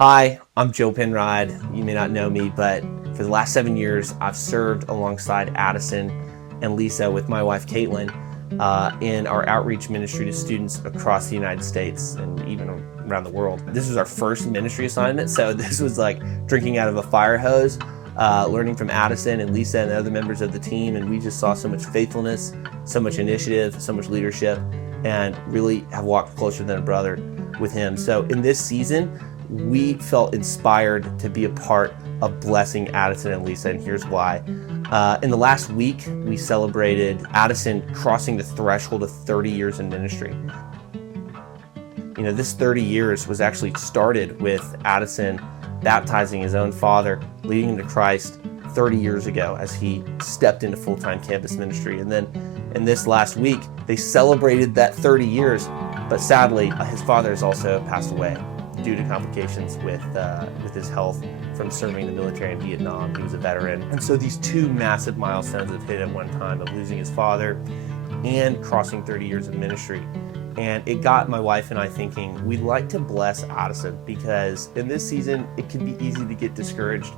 Hi, I'm Joe Penrod. You may not know me, but for the last 7 years, I've served alongside Addison and Lisa with my wife, Caitlin, in our outreach ministry to students across the United States and even around the world. This was our first ministry assignment, so this was like drinking out of a fire hose, learning from Addison and Lisa and the other members of the team, and we just saw so much faithfulness, so much initiative, so much leadership, and really have walked closer than a brother with him. So in this season, we felt inspired to be a part of blessing Addison and Lisa, and here's why. In the last week, we celebrated Addison crossing the threshold of 30 years in ministry. You know, this 30 years was actually started with Addison baptizing his own father, leading him to Christ 30 years ago as he stepped into full-time campus ministry. And then in this last week, they celebrated that 30 years, but sadly, his father has also passed away due to complications with his health from serving the military in Vietnam. He was a veteran. And so these two massive milestones have hit at one time of losing his father and crossing 30 years of ministry. And it got my wife and I thinking, we'd like to bless Addison because in this season, it can be easy to get discouraged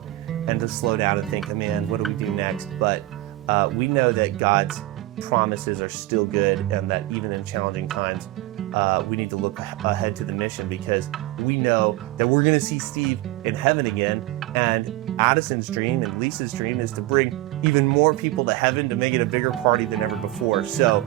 and to slow down and think, oh man, what do we do next? But we know that God's promises are still good and that even in challenging times, we need to look ahead to the mission because we know that we're going to see Steve in heaven again, and Addison's dream and Lisa's dream is to bring even more people to heaven to make it a bigger party than ever before. So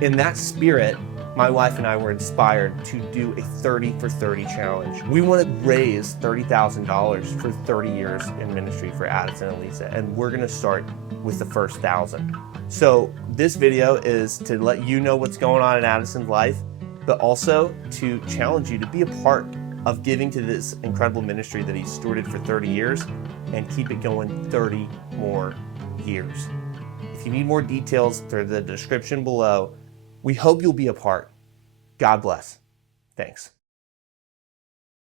in that spirit, my wife and I were inspired to do a 30 for 30 challenge. We want to raise $30,000 for 30 years in ministry for Addison and Lisa, and we're going to start with the first 1,000. So this video is to let you know what's going on in Addison's life, but also to challenge you to be a part of giving to this incredible ministry that he's stewarded for 30 years and keep it going 30 more years. If you need more details, they're in the description below. We hope you'll be a part. God bless. Thanks.